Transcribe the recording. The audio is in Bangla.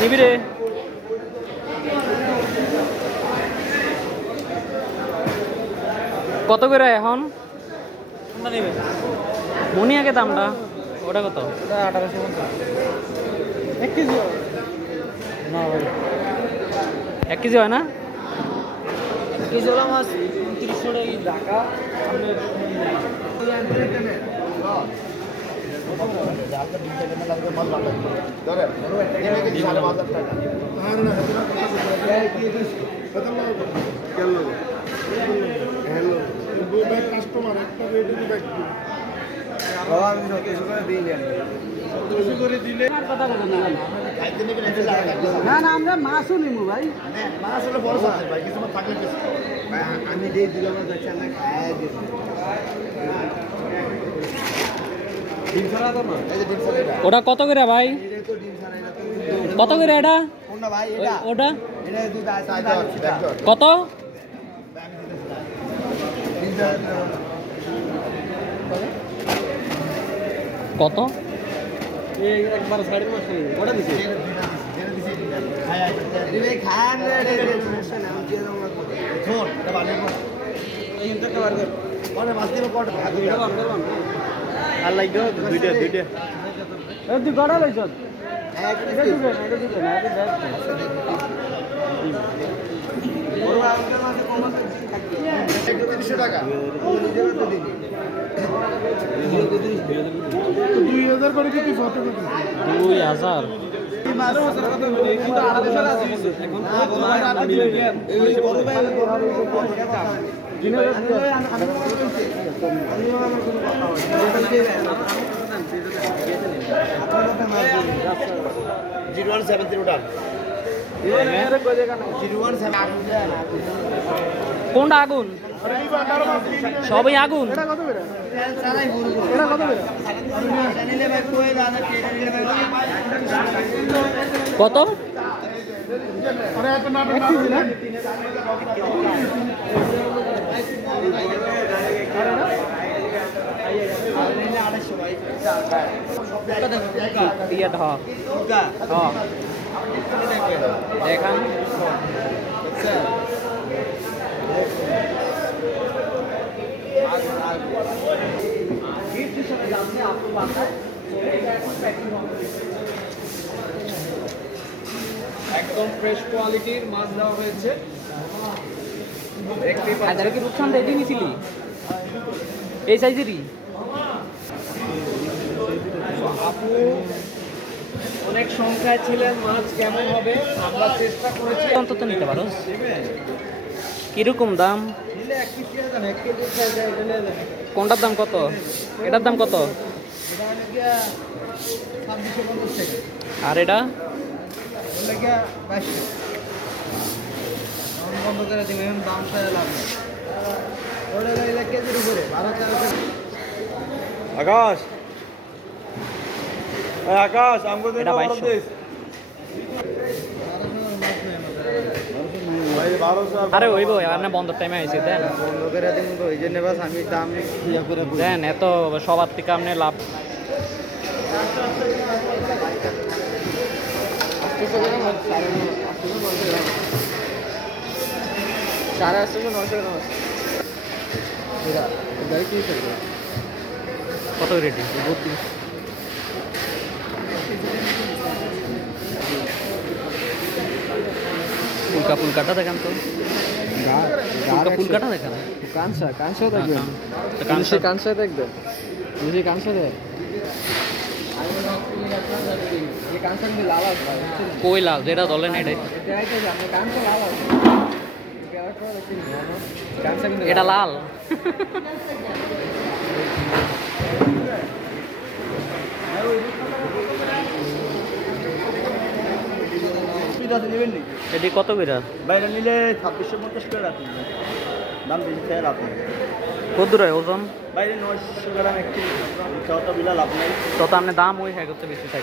নিবি রে। কত করে এখন মনি আগে দামটা? ওটা কত? 1850। 1 কেজি না ভাই, 1 কেজি হয় না? কেজি হলো মাছ 2900 টাকা। কাস্টমার একটা রেডি ব্যাগ না না, আমরা মাছও নিবো ভাই। আমি যে দিলাম ওটা কত করে ভাই? কত করে এটা? ওটা কত? কত? একবার 5.5 ওটা দিছি। আর লাগবে দুইটা দুইটা তুই গড়া লাইছ টাকা 2000 করে কি 2000? কোনটা আগুন? সবই আগুন। কত? দেখান একদম ফ্রেশ কোয়ালিটির মাছ দেওয়া হয়েছে। কি রূপসান রেডি নিছিলি এই সাইজেরই? আপু অনেক সংখ্যায় ছিলেন, মাছ কেমন হবে আমরা চেষ্টা করেছি। অন্তত নিতে পারো। কিরকম দাম? কোনটার দাম কত? এটার দাম কত? আর এটা বন্ধ করে দিবে, দাম কেজির উপরে 12-13। আকাশ আকাশ আমগো এটা 2200। আরে হইব, আপনি বন্ধ টাইমে আইছি দেন। বন্ধ করে দিন তো এই জন্য বাস আমি দাম ইয়া করে দেন, এত সবার থেকে আপনি লাভ। সাড়ে 800-900 গ্রাম আছে। কত রেডি? ফুলকাটা দেখান তো। ফুলকাটা দেখান। কাঁচা দেখবেন। কাঁচা দেখবেন। বুঝি কাঁচা দেখ। এই কাঁচা কিন্তু লাল আছে ভাই। কই লাল? যেটা ধরলেন এটাই। কাঁচা লাল আছে। এটা লাল। এটি কত করে? বাইরে নিলে 2650 করে রাখুন, দাম বেশি চাই লাভ নেই। কত দূর হয় ওজন? বাইরে 900 গ্রাম একটি, যত বিলা লাভ নেই। তত আপনি দাম ওই হ্যাঁ করতে বেশি চাই।